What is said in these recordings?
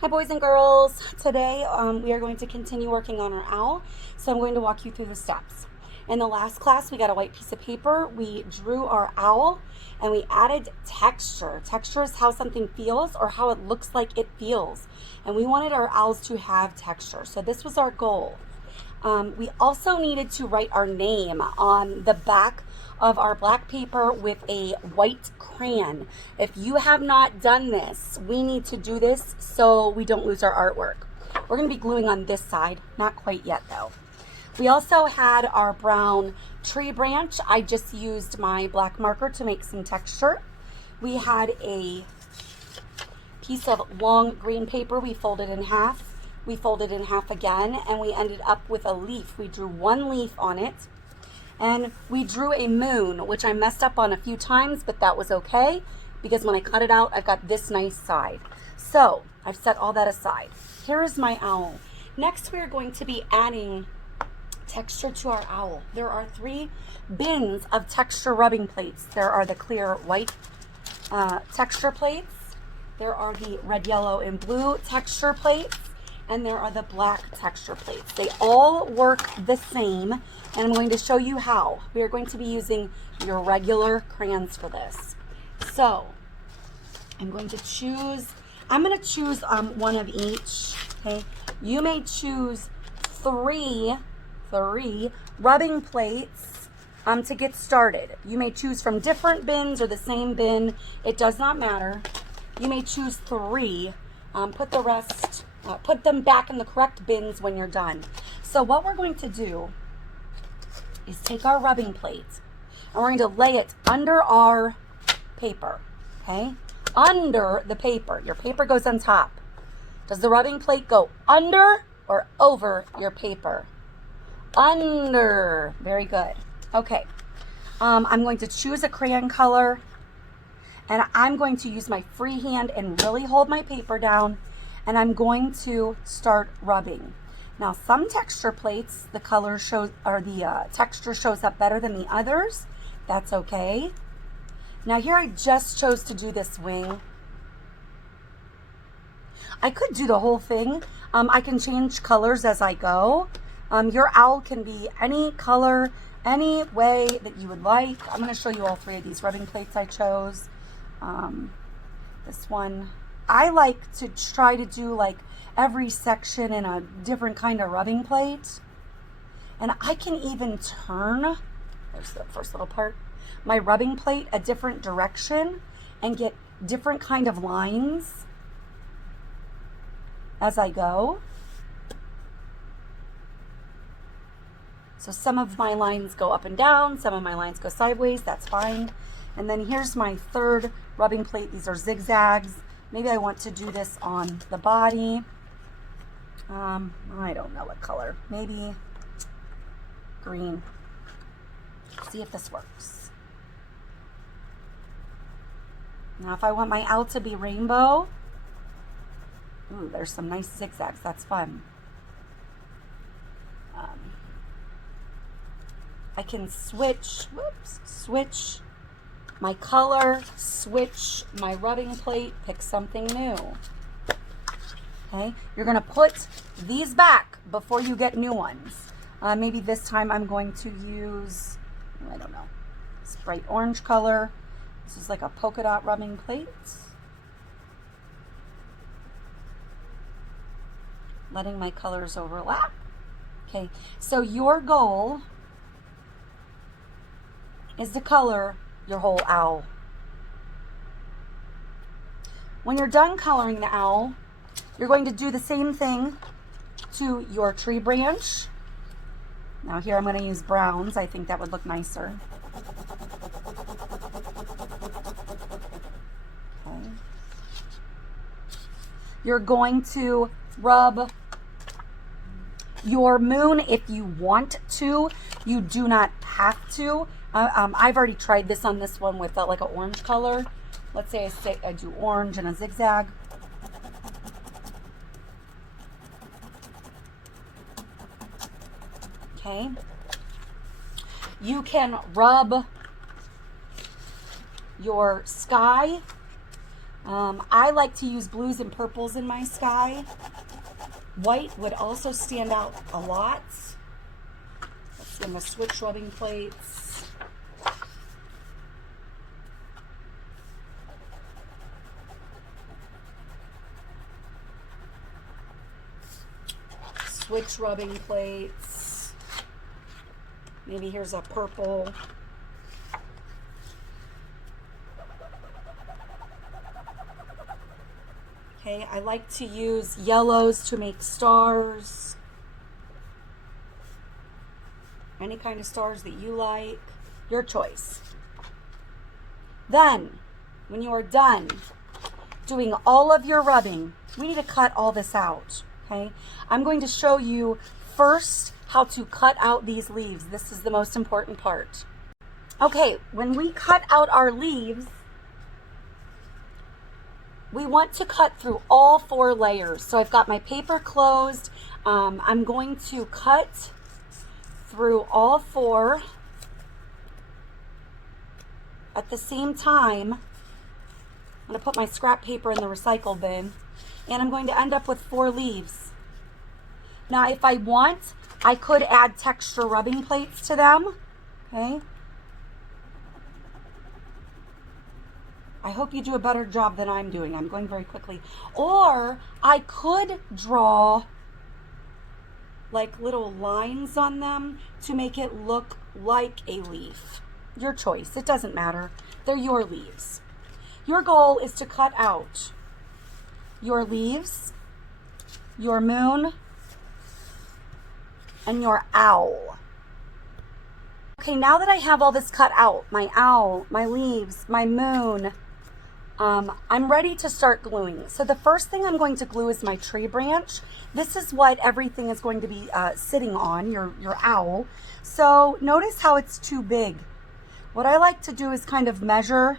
Hi boys and girls. Today we are going to continue working on our owl. So I'm going to walk you through the steps. In the last class we got a white piece of paper, we drew our owl, and we added texture. Texture is how something feels or how it looks like it feels. And we wanted our owls to have texture. So this was our goal. We also needed to write our name on the back of our black paper with a white crayon. If you have not done this, we need to do this so we don't lose our artwork. We're going to be gluing on this side, not quite yet though. We also had our brown tree branch. I just used my black marker to make some texture. We had a piece of long green paper we folded in half. We folded in half again, and we ended up with a leaf. We drew one leaf on it, and we drew a moon, which I messed up on a few times, but that was okay, because when I cut it out, I've got this nice side. So I've set all that aside. Here is my owl. Next, we're going to be adding texture to our owl. There are 3 bins of texture rubbing plates. There are the clear white texture plates. There are the red, yellow, and blue texture plates. And there are the black texture plates. They all work the same, and I'm going to show you how. We are going to be using your regular crayons for this. So I'm going to choose one of each, okay? You may choose three rubbing plates to get started. You may choose from different bins or the same bin. It does not matter. You may choose 3. Put them back in the correct bins when you're done. So what we're going to do is take our rubbing plate and we're going to lay it under our paper, okay? Under the paper. Your paper goes on top. Does the rubbing plate go under or over your paper? Under. Very good. Okay. I'm going to choose a crayon color, and I'm going to use my free hand and really hold my paper down, and I'm going to start rubbing. Now, some texture plates, the color shows, or the texture shows up better than the others. That's okay. Now here I just chose to do this wing. I could do the whole thing. I can change colors as I go. Your owl can be any color, any way that you would like. I'm going to show you all 3 of these rubbing plates I chose. This one, I like to try to do like every section in a different kind of rubbing plate. And I can even turn, there's the first little part, my rubbing plate a different direction and get different kind of lines as I go. So some of my lines go up and down, some of my lines go sideways, that's fine. And then here's my 3rd rubbing plate. These are zigzags. Maybe I want to do this on the body. I don't know what color. Maybe green. See if this works. Now if I want my owl to be rainbow, ooh, there's some nice zigzags. That's fun. I can switch my color, switch my rubbing plate, pick something new. Okay, you're gonna put these back before you get new ones. Maybe this time I'm going to use, I don't know, this bright orange color. This is like a polka dot rubbing plate. Letting my colors overlap. Okay, so your goal is to color your whole owl. When you're done coloring the owl, you're going to do the same thing to your tree branch. Now here I'm going to use browns. I think that would look nicer. Okay. You're going to rub your moon if you want to. You do not have to. I've already tried this on this one with like an orange color. Let's say I do orange and a zigzag. Okay. You can rub your sky I like to use blues and purples in my sky. White would also stand out a lot. Let's see, I'm going to switch rubbing plates. Switch rubbing plates. Maybe here's a purple. Okay, I like to use yellows to make stars. Any kind of stars that you like, your choice. Then, when you are done doing all of your rubbing, we need to cut all this out, okay? I'm going to show you first how to cut out these leaves. This is the most important part. Okay, when we cut out our leaves, we want to cut through all 4 layers. So I've got my paper closed. I'm going to cut through all 4 at the same time. I'm going to put my scrap paper in the recycle bin, and I'm going to end up with 4 leaves. Now, if I want, I could add texture rubbing plates to them, okay? I hope you do a better job than I'm doing. I'm going very quickly. Or I could draw like little lines on them to make it look like a leaf. Your choice. It doesn't matter. They're your leaves. Your goal is to cut out your leaves, your moon, and your owl. Okay, now that I have all this cut out, my owl, my leaves, my moon, I'm ready to start gluing. So the first thing I'm going to glue is my tree branch. This is what everything is going to be sitting on, your owl. So notice how it's too big. What I like to do is kind of measure.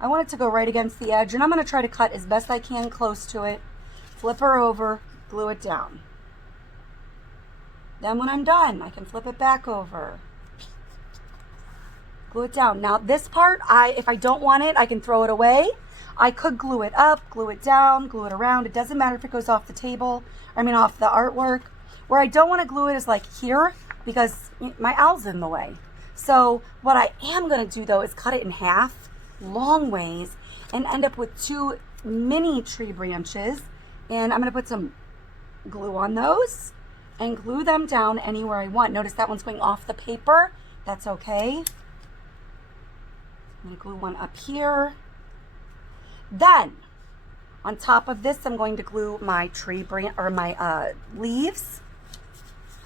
I want it to go right against the edge, and I'm going to try to cut as best I can close to it. Flip her over, glue it down. Then when I'm done, I can flip it back over. Glue it down. Now this part, if I don't want it, I can throw it away. I could glue it up, glue it down, glue it around. It doesn't matter if it goes off the table, off the artwork. Where I don't want to glue it is like here, because my owl's in the way. So what I am going to do though is cut it in half, long ways, and end up with 2 mini tree branches. And I'm going to put some glue on those and glue them down anywhere I want. Notice that one's going off the paper. That's okay. I'm going to glue one up here. Then, on top of this, I'm going to glue my tree branch, or my leaves.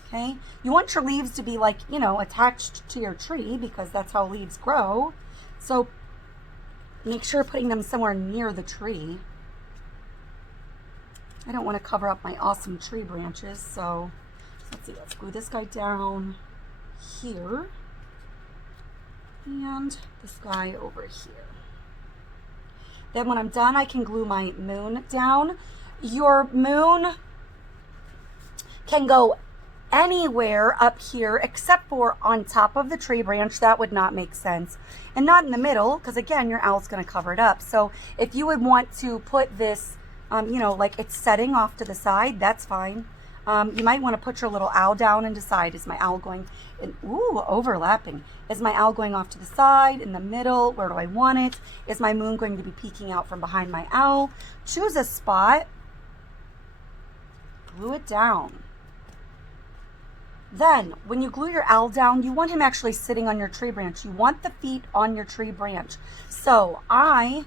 Okay? You want your leaves to be like, attached to your tree, because that's how leaves grow. So, make sure you're putting them somewhere near the tree. I don't want to cover up my awesome tree branches, so let's see, let's glue this guy down here. And this guy over here. Then when I'm done, I can glue my moon down. Your moon can go anywhere up here except for on top of the tree branch. That would not make sense. And not in the middle, because again, your owl's going to cover it up. So if you would want to put this, like it's setting off to the side, that's fine. You might want to put your little owl down and decide, is my owl going, overlapping. Is my owl going off to the side, in the middle? Where do I want it? Is my moon going to be peeking out from behind my owl? Choose a spot. Glue it down. Then, when you glue your owl down, you want him actually sitting on your tree branch. You want the feet on your tree branch. So, I'm going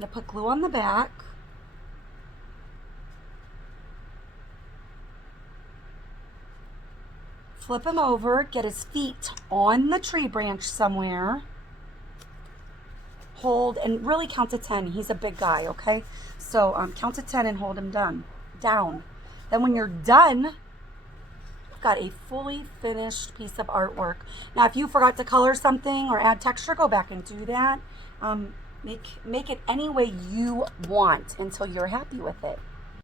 to put glue on the back. Flip him over, get his feet on the tree branch somewhere. Hold, and really count to 10. He's a big guy, okay? So count to 10 and hold him down. Then when you're done, you've got a fully finished piece of artwork. Now, if you forgot to color something or add texture, go back and do that. Make it any way you want until you're happy with it.